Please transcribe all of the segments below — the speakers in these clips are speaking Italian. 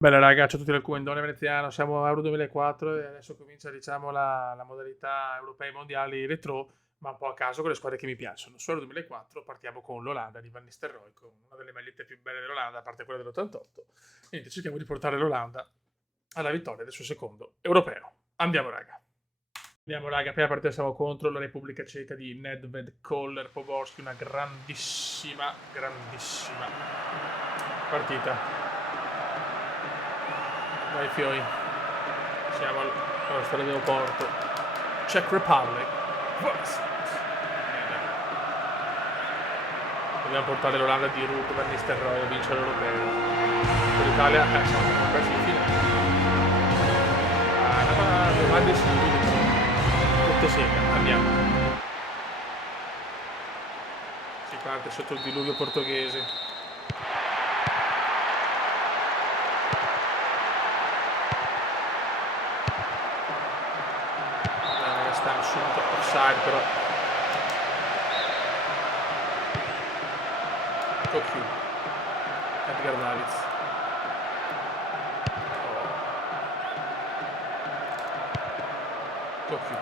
Bella raga, ciao a tutti dal Cumendone veneziano, siamo a Euro 2004 e adesso comincia diciamo la modalità europei mondiali retro, ma un po' a caso con le squadre che mi piacciono. Su Euro 2004 partiamo con l'Olanda di Van Nistelrooy, con una delle magliette più belle dell'Olanda, a parte quella dell'88. Niente, cerchiamo di portare l'Olanda alla vittoria del suo secondo europeo. Andiamo raga. Andiamo raga, prima partita siamo contro la Repubblica Ceca di Nedved Koller Poborski, una grandissima partita. Vai Fioi, siamo allo stadio del Porto, Czech Republic. Dobbiamo portare l'Olanda di Ruud Van Nistelrooy a vincere l'Europeo. Per l'Italia siamo persi in finale. La domanda è tutte secca, andiamo. Si parte sotto il diluvio portoghese. Stanno subito offside però. Cocu, Edgar Davids. Cocu,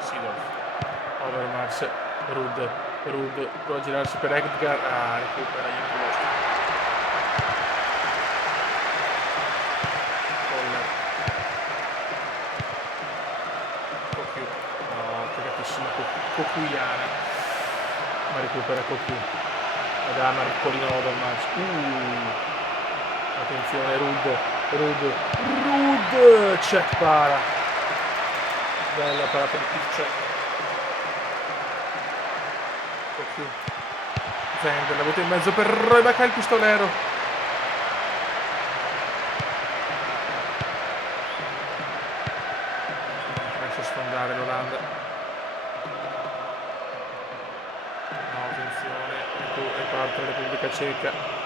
Seedorf, Overmars, Ruud, prova a girarsi per Edgar, recupera Jankulovski. Koller. Cocu, no, cagatissimo Cocuyana, ma recupera Cocu. Ed ha Marcolino Overmars. Attenzione, Ruud, check para. Bella parata di check. Cocu. Vende, la butta in mezzo per Roy Bacca, il pistolero. Lascia sfondare l'Olanda. No, attenzione, riparte la Repubblica Ceca.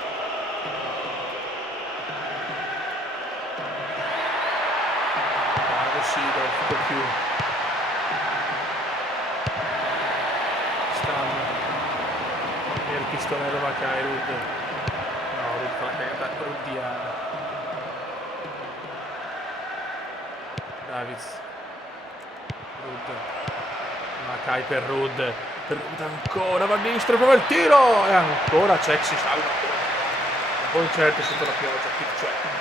Seedorf, Cocu. Stanno. E il pistolero Macai, Ruud. No, Ruud fa la cagata rudiana. Davids. Ruud. Macai per Ruud. Ruud ancora, Van Nistelrooy prova il tiro! E ancora Cech si salva. Un po' incerto sotto la pioggia, kick check.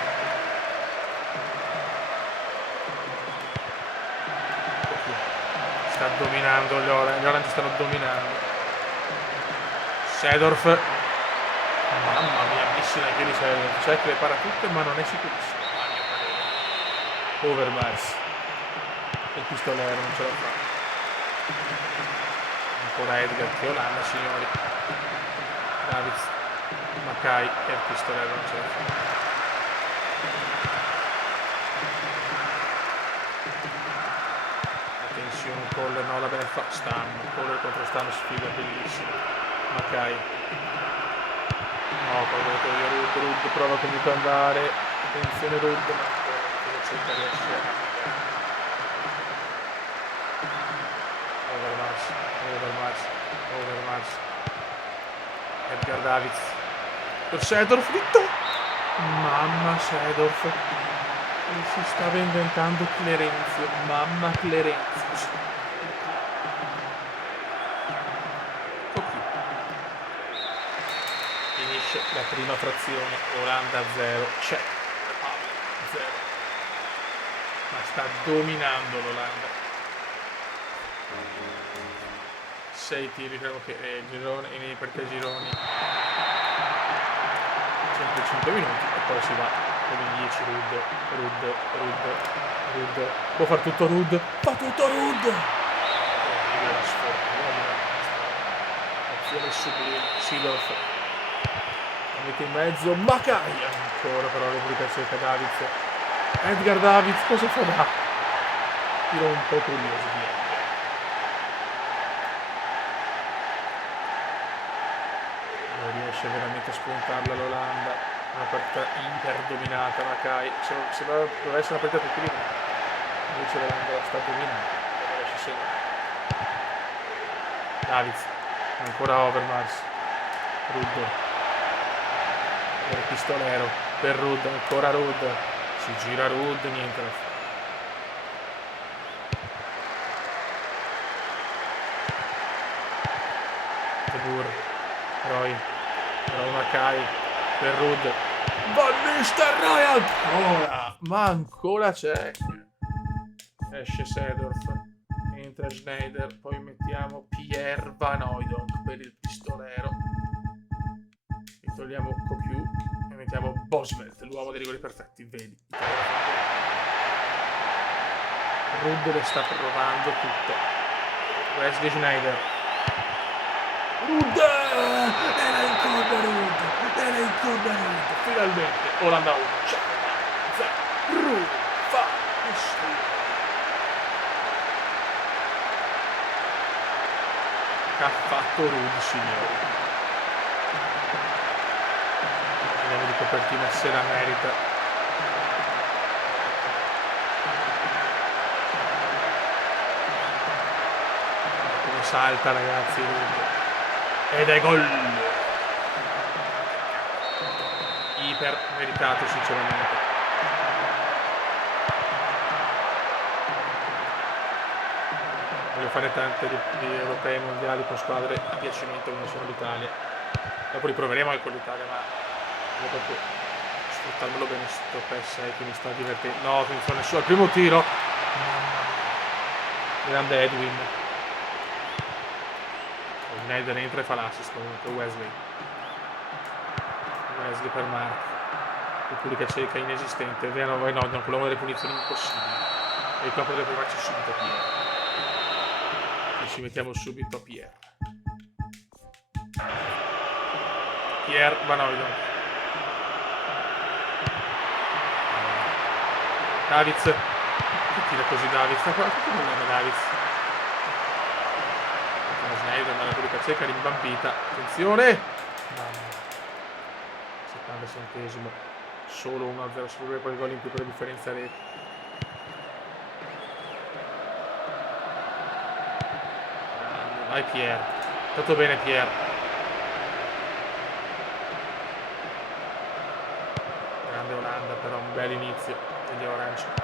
Sta dominando gli Orange stanno dominando. Seedorf. Mamma mia, missile anche di Seedorf. Cioè che le para tutte ma non è sicurissimo. Overmars. Il pistolero non ce la fa. Ancora Edgar, che Olanda signori. Davids. Macai e il pistolero non ce la fa. Koller, no, la bene fa Stam, Koller contro Stam, sfida bellissima. Macai. No, poi Ruud prova comunque ad andare. Attenzione Ruud, ma cosa cerca di essere. Overmars. Edgar Davids. Per Seedorf, vitto! Mamma Seedorf. Si stava inventando Clerenzio. Mamma Clerenzio. Finisce la prima frazione, Olanda 0, Czech Republic 0. Ma sta dominando l'Olanda. 6 tiri, diciamo che è il girone, in partita gironi 105 minuti e poi si va con i 10 Ruud. Può far tutto Ruud. Fa tutto Ruud! Azione sublime. Seedorf. La mette in mezzo. Macai ancora però la Repubblica Ceca. Davids. Edgar Davids. Cosa farà? Tiro un po' curioso di Edgar. Non riesce veramente a spuntarla l'Olanda. Una partita iper dominata. Macai. Sembra doveva essere una partita più equilibrata. Invece l'Olanda la sta dominando. Non riesce a segnare. Davids. Ancora Overmars. Ruud. Per Pistolero, per Rud, ancora Rud, si gira Rud, niente da fare. Tebur, Roy Mackay, per Rud, Van Nistelrooy ancora, ma ancora c'è. Esce Seedorf, entra Schneider, poi mettiamo Pierre Van Hooijdonk per il Pistolero. E togliamo Cocu e mettiamo Bosvelt, l'uomo dei rigori perfetti, vedi. Rud le sta provando tutto. Wesley Schneider. Rud! Era in corda Rud! Finalmente, Olanda 1, Rud fa questo. Che ha fatto Rud, signori. Vediamo di copertina se la merita. Come salta, ragazzi, Rud. Ed è gol. Iper meritato, sinceramente. Voglio fare tante di europei mondiali con squadre a piacimento come sono l'Italia. Dopo riproveremo anche con l'Italia, ma devo proprio sfruttarmelo bene sto PS6 che mi sta divertendo. No, funziona nessuno. Al primo tiro. Grande Edwin. Schneider entra e fa l'assist comunque. Wesley per Mark. Repubblica Ceca inesistente. Vediamo voi no, quell'uomo delle punizioni impossibili. E qua potrebbe provarci subito Pierre. E ci mettiamo subito a Pierre. Pierre Van Hooijdonk. Davids. Che tira così Davids? Che problema Davids? Schneider, ma la Repubblica Ceca rimbambita. Attenzione! 76esimo. Solo 1-0 su poi il gol in più per la differenza rete. Vai Pierre. Tutto bene Pierre. Grande Olanda, però un bel inizio degli Orange.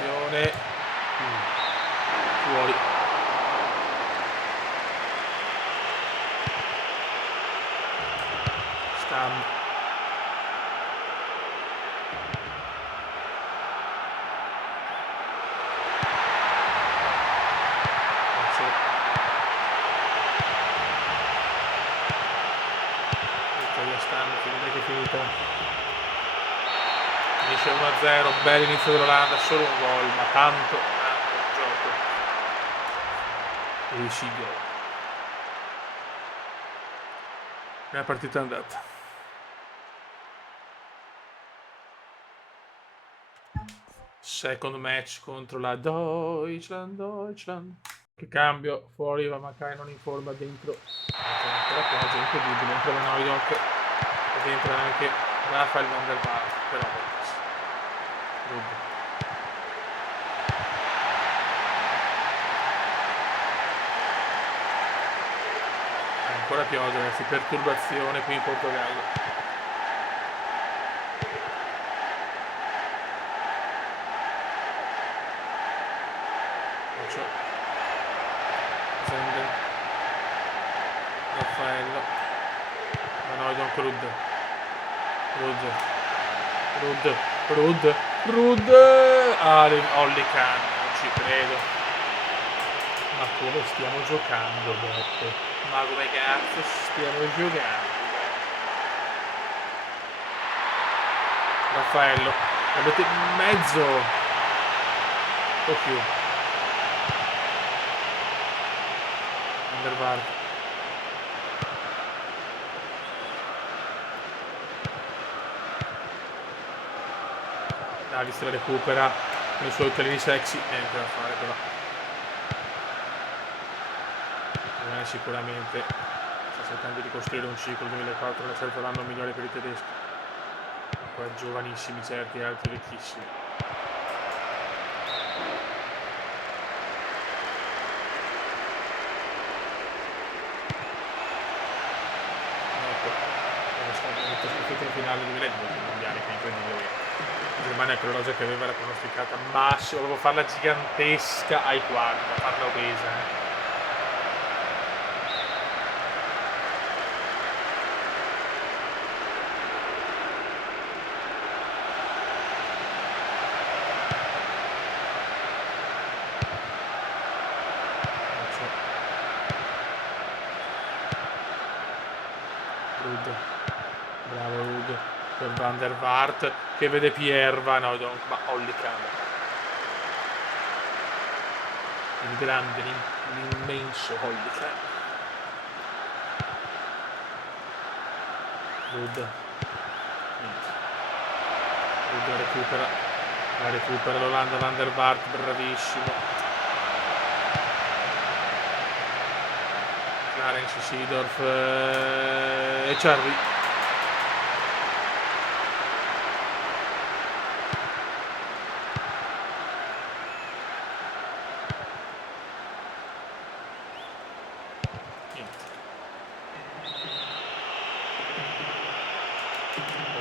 Attenzione. Fuori. Stam. Finita. Finisce 1-0, bel inizio dell'Olanda, solo un gol, ma tanto gioco. E si gol. La partita è andata. Second match contro la Deutschland. Che cambio, fuori va Mackay non in forma, dentro. Ancora pioggia, incredibile, entra Van Hooijdonk. Ed entra anche Rafael van der Vaart, però ancora pioggia, ragazzi, perturbazione qui in Portogallo. Zenden, Raffaello, Van Hooijdonk, Rud. Olli Khan, non ci credo. Ma come stiamo giocando, Beppe? Ma come cazzo stiamo giocando? Raffaello, la mette in mezzo. O più. Van der Vaart. Davids la recupera con i suoi occhialini sexy, niente da fare però. Sicuramente sta cercando di costruire un ciclo. 2004 è stato l'anno migliore per i tedeschi, poi giovanissimi certi, altri vecchissimi. nazionale 2002 i mondiali, che è incredibile. La Germania è quella rosa che aveva la pronosticata massima, dovevo farla gigantesca ai quarti, farla obesa. Bravo Rud per Van der Vaart che vede Pierre Van Hooijdonk, ma Ollikan, il grande, l'immenso Ollikan. Rud recupera l'Olanda, Van der Vaart bravissimo, Clarence Seedorf e Charlie.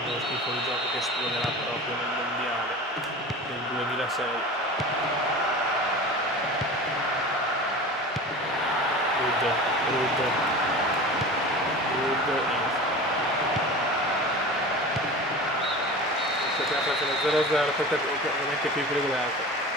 Uno schifo di gioco che esploderà proprio nel mondiale del 2006. Rud sappiamo facendo 0-0 perché ovviamente più equilibrato.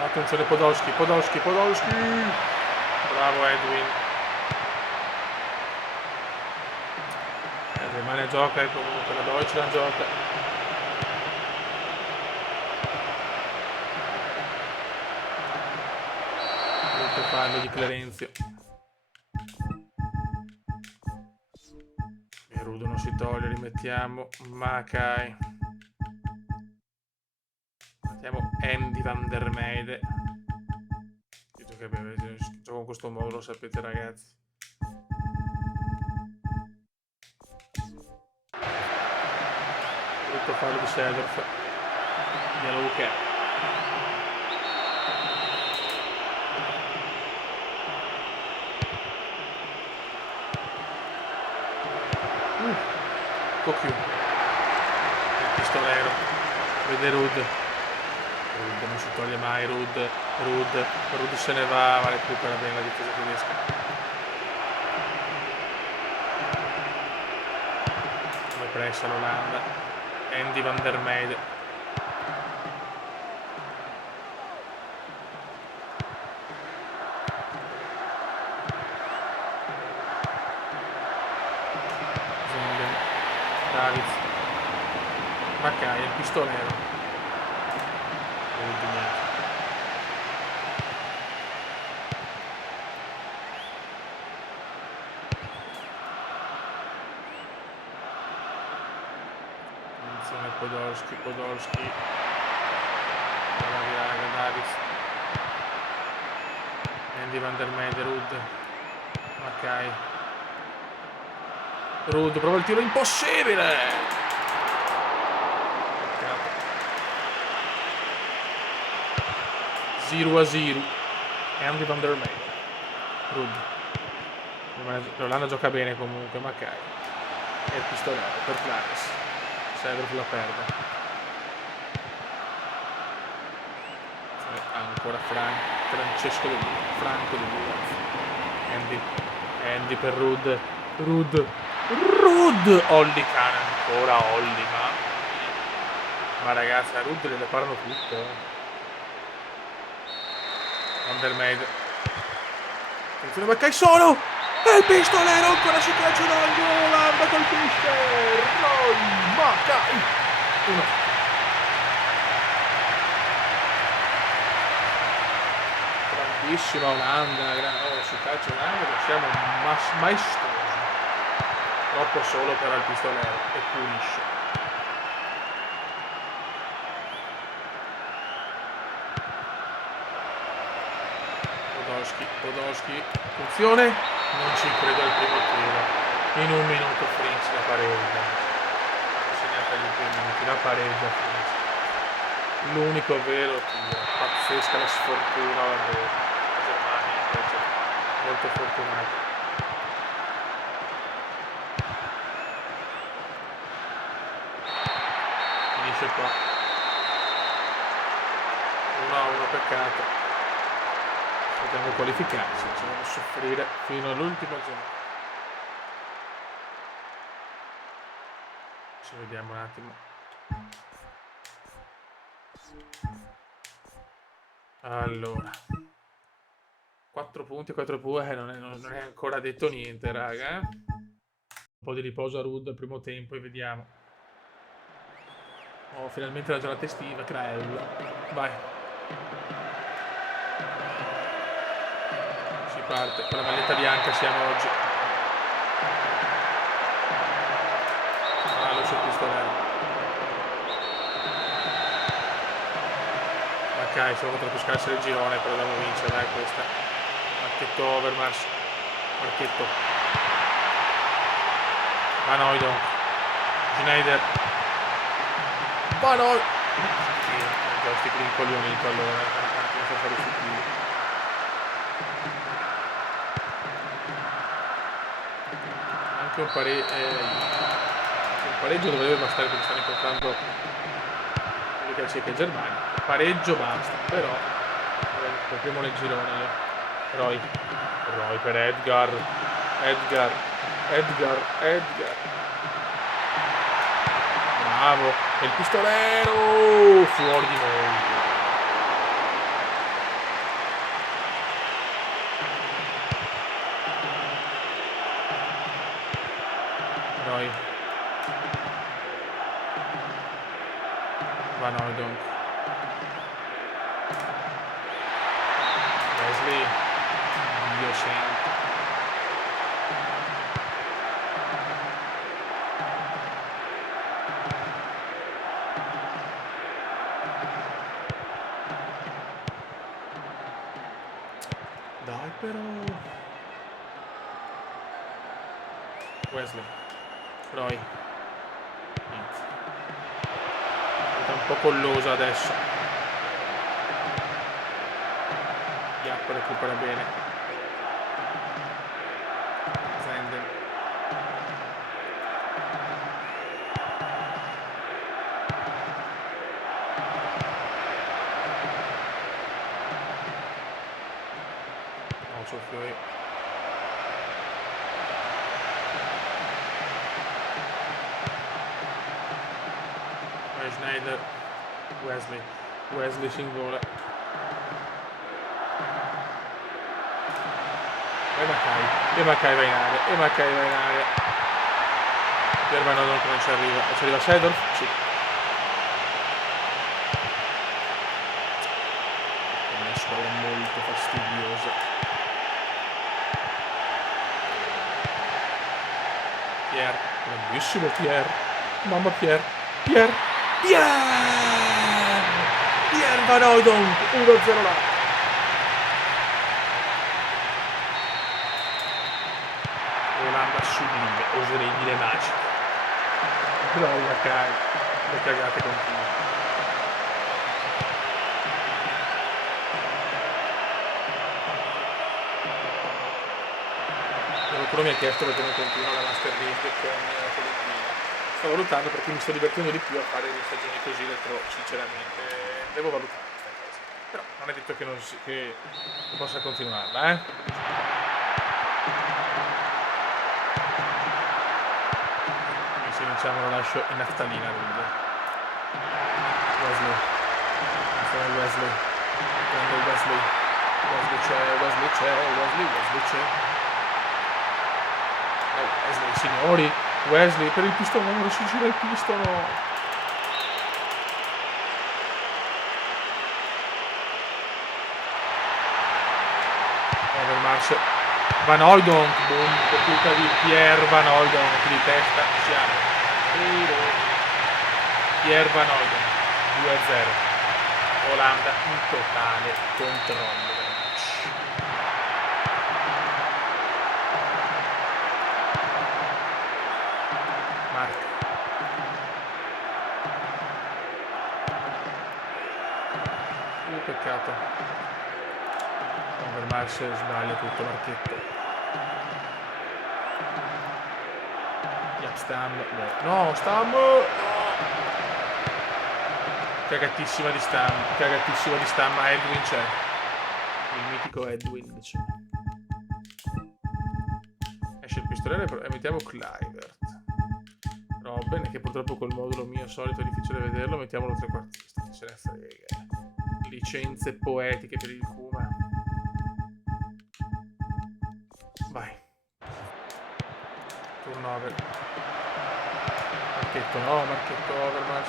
Attenzione Podolski, bravo Edwin. Germania gioca e comunque la Deutschland gioca. Brutto fallo di Clerenzio. E Rudo non si toglie, rimettiamo Makai. Mettiamo Andy van der Meijden. Gioco in questo modo, lo sapete ragazzi. Brutto fallo di Seedorf. Yellow card. Cocu. Il pistolero. Vede Rud non si toglie mai, Rud se ne va, ma recupera bene la difesa tedesca. Come pressa l'Olanda. Andy van der Meijden. Zenden, Davids, Makai, il pistolero. Podolski, Davids, Andy van der Meijden, Makai, prova il tiro impossibile, 0-0, Andy van der Meijden, l'Olanda gioca bene comunque, Makai e il pistolero per Clarence. Seedorf la perde. Ancora Francesco Franco De Luca. Andy per Rud. Ollikan ancora ma ragazzi a Rud le parano tutte. Van der Meijden. Attenzione Makai solo! E il pistolero ancora si calcio d'angolo, l'Olanda colpisce! Roy Makai! 1. Grandissima Olanda, si calcio d'angolo, siamo maestosi. Troppo solo però il pistolero e punisce. Podolski, attenzione, non ci credo al primo tiro. In un minuto Frings la pareggia. Segnata gli ultimi minuti, la pareggia Frings. L'unico vero tiro, pazzesca la sfortuna davvero. La Germania invece molto fortunata. Finisce qua. 1-1, peccato. Dobbiamo qualificarci, ci dobbiamo soffrire fino all'ultima giornata. Ci vediamo un attimo. Allora, 4 punti, 4 punti, non è ancora detto niente, raga. Un po' di riposo a Rud al primo tempo e vediamo. Oh, finalmente la giornata estiva, Creel. Vai. Si parte, con la maglietta bianca siamo oggi. Fallo sul pistolero. Ok, siamo troppo scarsi del girone, però dobbiamo vincere, dai, questa. Marchetto Overmars. Marchetto. Van Hooijdonk. Schneider. Van Hooijdonk. Già sti rincoglionito allora, non so fare futili. Anche un pareggio dovrebbe bastare perché stanno incontrando la Ceca e Germania. Pareggio basta, però proviamo nel girone io. Roy per Edgar. Bravo, e il pistolero fuori di noi. Roy. Van Hooijdonk. Wesley. Dio santo. Dai però. Wesley. Roy. Niente. È un po' collosa adesso. Yappo recupera bene. Zenden. No, c'ho Fiori. Schneider. Wesley singola. E Mackay va in area. Germano non ci arriva. Ci arriva Seedorf? Sì. È una squadra molto fastidiosa. Pierre. Grandissimo Pierre. Mamma Pierre Van Hooijdonk. 1-0 là. Olanda sublime, oserei dire magica. Però le cagate continue. Qualcuno mi ha chiesto perché non continua la Master League con Fiorentina. Sto valutando perché mi sto divertendo di più a fare le stagioni così retro, sinceramente. Devo valutare questa cosa. Però non è detto che non possa continuarla, eh. Se vinciamo lo lascio in naftalina Rud. Wesley. Prende Wesley c'è. Oh, Wesley, signori. Wesley per il pistone, si gira il pistone. Overmars. Van Hooijdonk, boom, battuta di Pierre Van Hooijdonk di testa, siamo. Pierre Van Hooijdonk, 2-0. Olanda in totale controllo del match. peccato. Overmars sbaglia tutto, Marchetto. Stam. No, Stam! No! Cagatissima di Stam. Cagatissima di Stam. Ma Edwin c'è. Il mitico Edwin c'è. Esce il pistolero e mettiamo Kluivert. Robben, che purtroppo col modulo mio solito è difficile vederlo, mettiamolo trequartista. Che se ne frega. Licenze poetiche per il Kuma. Vai. Turnover. Marchetto no, Marchetto Overmars.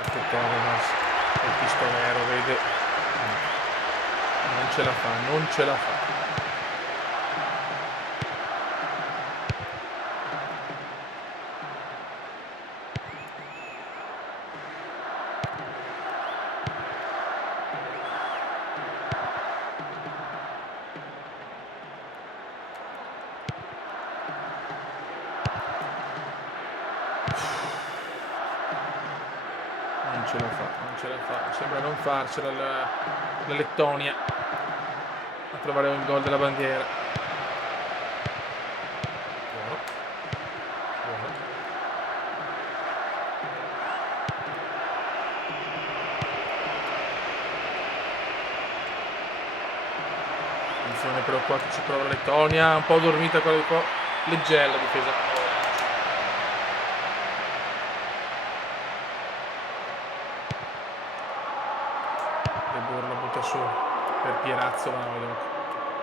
Marchetto Overmars. Il pistolero, vede. Non ce la fa, non ce la fa. Non ce la fa, non ce la fa. Sembra non farcela la Lettonia a trovare un gol della bandiera. Buono. Buono. Attenzione però qua che ci prova la Lettonia, un po' dormita qua, leggera la difesa. La butta su per Pierazzo, ma no,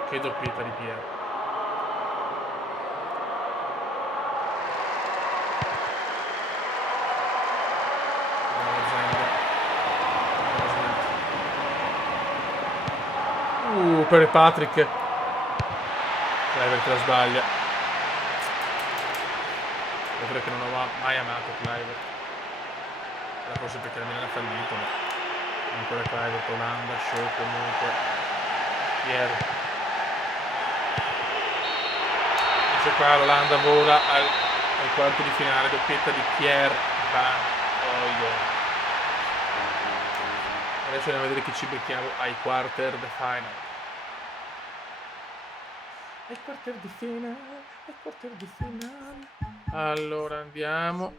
che doppietta di Pier. Per Patrick. Kluivert la sbaglia. Devo dire che non ho mai amato Kluivert. Era forse perché la Milan ha fallito, ma ancora Kluivert, Olanda, Show comunque. Pier. Invece qua l'Olanda vola al quarto di finale, doppietta di Pierre Van Hooijdonk. Adesso andiamo a vedere chi ci becchiamo ai quarter di finale. Ai quarter di finale, ai quarter di finale. Allora andiamo.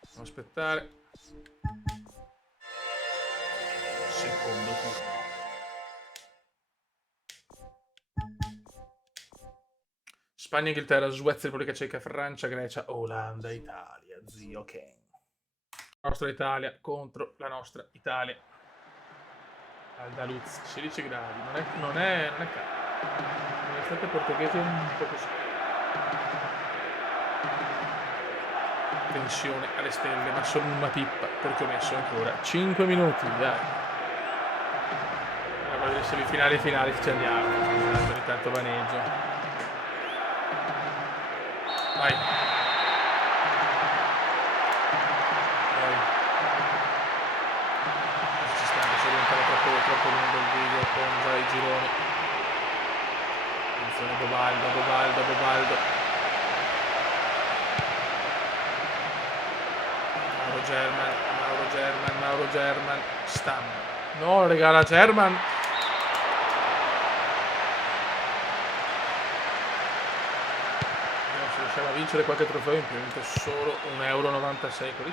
Devo aspettare. Secondo turno. Spagna, Inghilterra, Svezia, Repubblica Ceca, Francia, Grecia, Olanda, Italia. Zio Ken. La nostra Italia contro la nostra Italia. Aldaluz, 16 gradi. Non è caldo. L'estate portoghese è un po' così. Tensione alle stelle, ma sono una pippa perché ho messo ancora 5 minuti. Dai. Allora, le semifinali e finali ci andiamo. Ogni tanto vaneggio. Vai. Troppo lungo il video con già i gironi. Attenzione Bobaldo. Mauro German. Stam. No, regala German. Vediamo se riusciamo a vincere qualche trofeo in più. Ho solo 1,96 € con il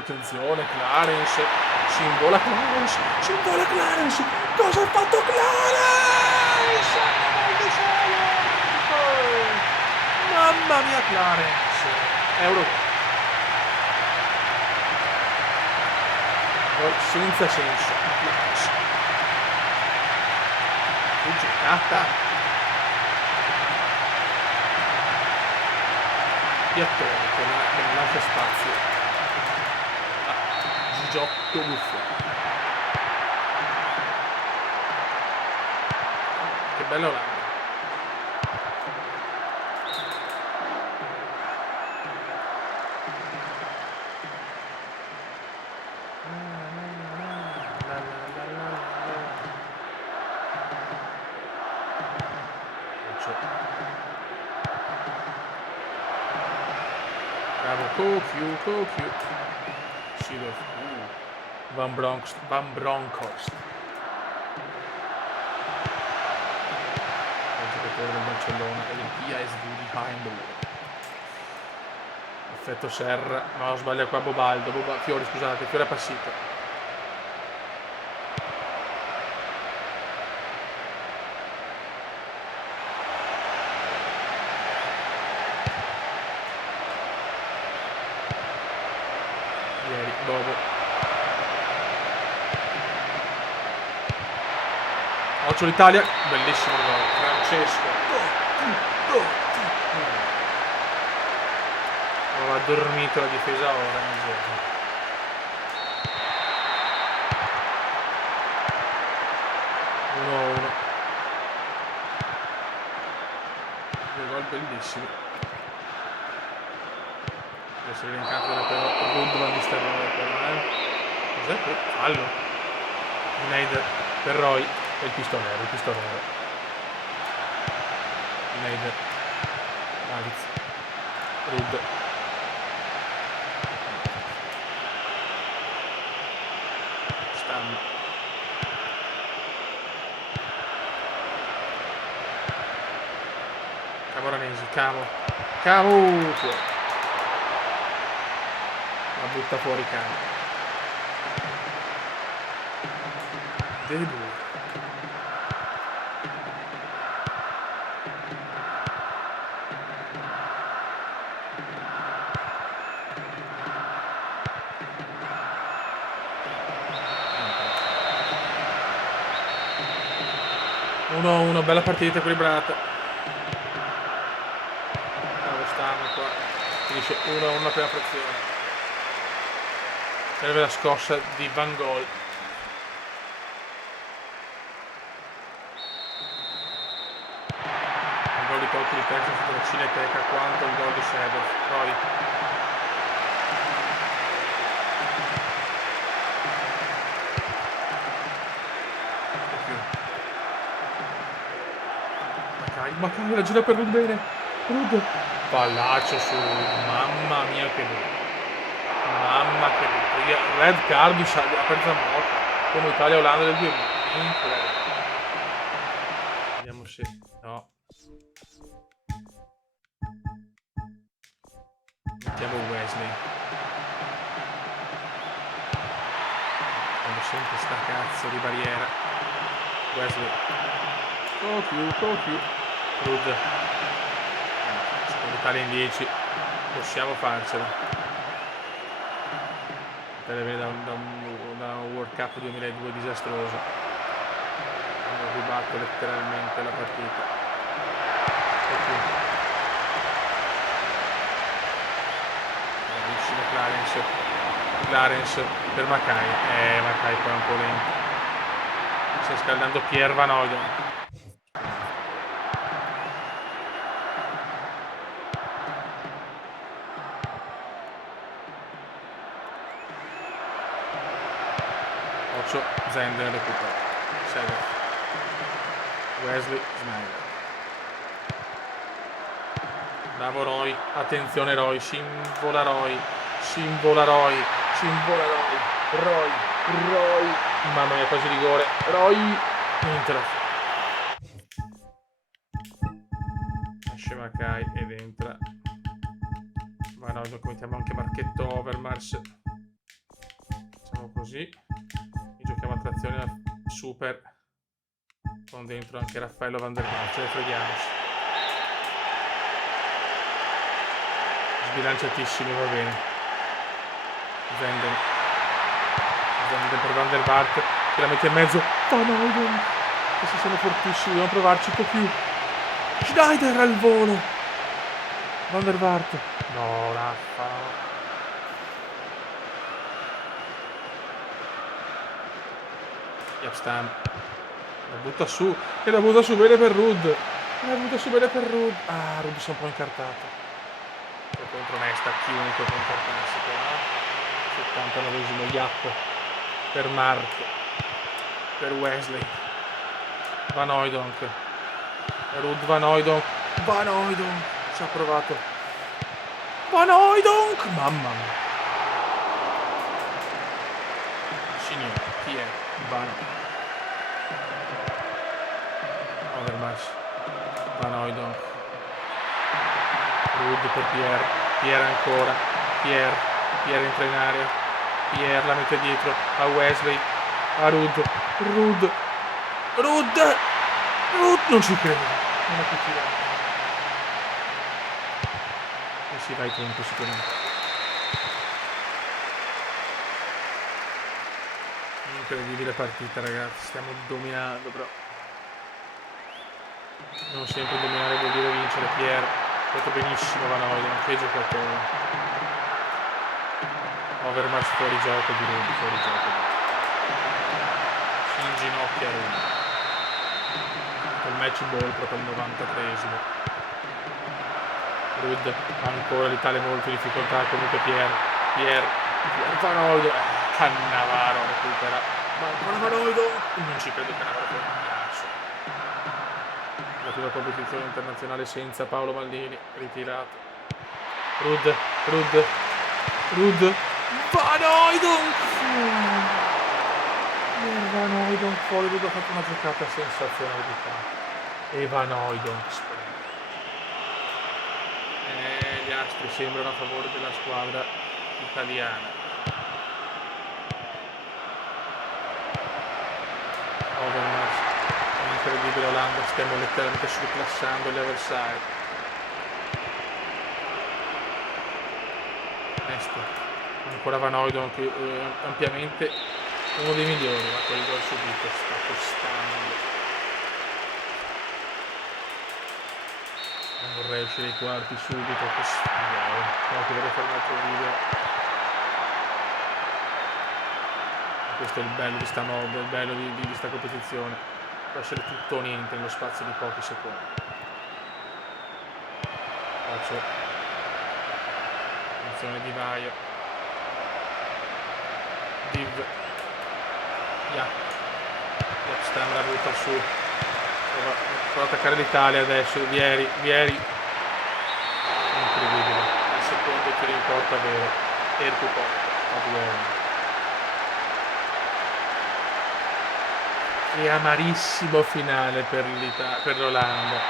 attenzione, Clarence, Simbola Clarence, cosa ha fatto Clarence? Mamma mia Clarence, Euro senza senso, che giocata, Piattone che non lascia spazio. Giotto Buffon. Che bella Olanda. Cocu. Sidorf. Van Bronckhorst. Il giocatore del Barcellona e del PSV di Eindhoven. Effetto Serra. No, sbaglia qua Bobaldo. Fiori, scusate, Fiore Passito. Bobo. Occhio l'Italia, bellissimo gol, Francesco. Aveva dormito la difesa orange. Due gol bellissimi. Adesso viene in campo però Rud Van Nistelrooy però, cos'è? Fallo. Schneider per Roy e il pistolero. Schneider. Alex. Rud. Stam. Camoranesi. Camo. La butta fuori Camo. Debu. 1-1, bella partita equilibrata. Bravo Stamo qua. Finisce 1-1 la prima frazione. Serve la scossa di Van Gogh. Il gol di Totti di Texas sotto la Cineteca quanto il gol di Sedorf. Poi Macai la gira per Rud bene. Rud. Pallaccio su. Mamma mia che bello. Red card di aperta morta. Come Italia-Olanda del 2000. Vediamo se. No. Mettiamo Wesley. Quando sempre sta cazzo di barriera. Wesley. Cocu. Rud. Secondo Italia in 10 possiamo farcela. L'Italia viene da un World Cup 2002 disastroso. Hanno rubato letteralmente la partita. Bravissimo Clarence per Macai. Macai poi è un po' lento. Sta scaldando Pierre Van Hooydonk. Zender recupera. Sedorf. Wesley. Schneider. Bravo Roy. Attenzione Roy. Simbola Roy. Roy. Mamma mia, quasi rigore. Roy. Inter. Esce Macai ed entra. Ma no, mettiamo anche Marchetto Overmars. Facciamo così. Giochiamo a trazione super con dentro anche Raffaello Van der Vaart, ce ne freghiamo. Sbilanciatissimi, va bene. Zenden per Van der Vaart che la mette in mezzo. Van Hooydonk, questi sono fortissimi, dobbiamo provarci un po' più. Schneider al volo. Van der Vaart, no Raffa. Yapstam la butta su bene per Rud. Rud si è un po' incartato. Contro me sta chiunque può incartarsi qua. 79esimo Yap per Mark, per Wesley. Van Hooydonk. Rud Van Hooydonk ci ha provato. Van Hooijdonk! Mamma mia. Signore, chi è? Van Overmars. Van Hooijdonk. Ruud per Pierre. Pierre ancora. Pierre entra in area. Pierre la mette dietro a Wesley. A Ruud. Ruud. Non ci credo. Non è più tirato. E si va ai tempi sicuramente. Incredibile partita, ragazzi. Stiamo dominando, però non sempre dominare vuol dire vincere. Pierre ha fatto benissimo Van Hooijdonk, che giocatore. Overmars fuori gioco di Ruud, fuori gioco. Si inginocchia Ruud. Il match ball proprio al 93esimo. Ruud ancora l'Italia molto in difficoltà, comunque Pierre Van Hooijdonk. Cannavaro recupera. Ma ancora Van Hooijdonk. Non ci credo, Cannavaro per un calcio. La prima competizione internazionale senza Paolo Maldini, ritirato. Ruud. Van Hooijdonk. Van Hooijdonk fuori. Ruud ha fatto una giocata sensazionale di campo. E Van Hooijdonk gli astri sembrano a favore della squadra italiana. Overmars, incredibile Olanda, stiamo letteralmente surclassando gli avversari. Ancora Van Hooijdonk, ampiamente uno dei migliori, ma quel gol subito sta costando. Non vorrei uscire ai quarti subito, che sfiga. No, che vorrei fare un altro video. Questo è il bello di sta moda, il bello di sta competizione. Può essere tutto o niente nello spazio di pochi secondi. Faccio funzione di Vaio. Div. Stam la butta su. Prova ad attaccare l'Italia adesso. Vieri. Incredibile. Il secondo tiro in porta vero. Ercupò a 2-1. E amarissimo finale per l'Olanda.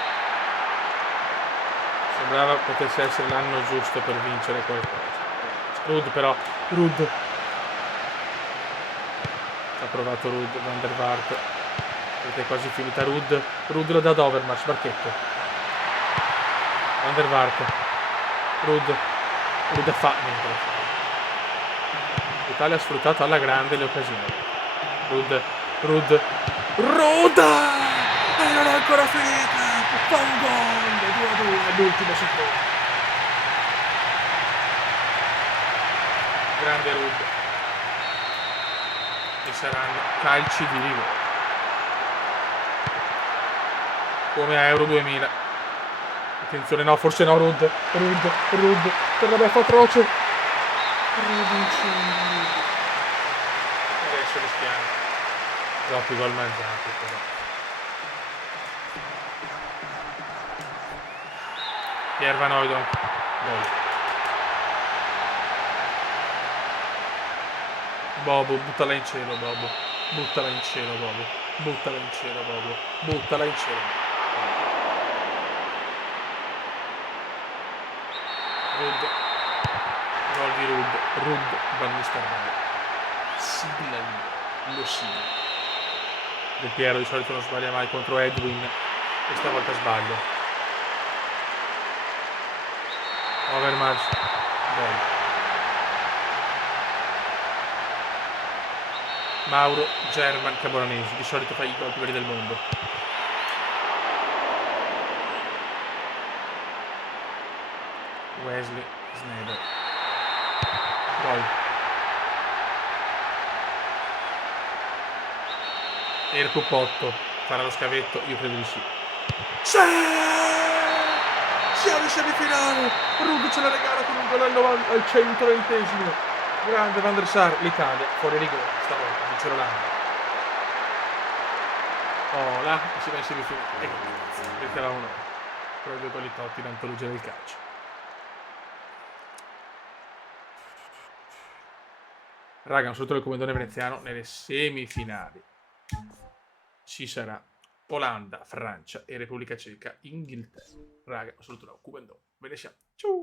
Sembrava potesse essere l'anno giusto per vincere qualcosa. Ruud ha provato Ruud, Van der Vaart. È quasi finita. Ruud lo dà ad Overmars, Barchetto. Van der Vaart. Ruud fa niente. L'Italia ha sfruttato alla grande le occasioni. Ruud e non è ancora finita. Fa un gol 2-2 all'ultimo secondo. Grande Ruud. E saranno calci di rigore come a Euro 2000. Attenzione, no, forse no. Ruud per la beffa atroce. Adesso rischiamo troppi gol mangiati, però. Pierre Van Hooijdonk. Bobo, buttala in cielo, Bobo. Buttala in cielo. Ruud. Gol di Ruud. Van Nistelrooy. Sigla lo sigla. Del Piero di solito non sbaglia mai contro Edwin. E stavolta sbaglio. Overmars. Gol. Mauro German Camoranesi, di solito fa i gol più belli del mondo. Wesley Sneijder. Gol. Ercupotto farà lo scavetto, io credo di sì. Siamo in semifinale. Ruud ce la regala con un gol al 120esimo. Grande Van der Sar, l'Italia fuori rigore stavolta, vince l'Olanda. Oh, là si va in semifinale. Metteva uno. Proprio con i Totti, l'antologia del calcio. Raga, un saluto del comandone veneziano nelle semifinali. Ci sarà Olanda, Francia e Repubblica Ceca, Inghilterra. Raga, un saluto da comandone. Ve ne siamo. Ciao!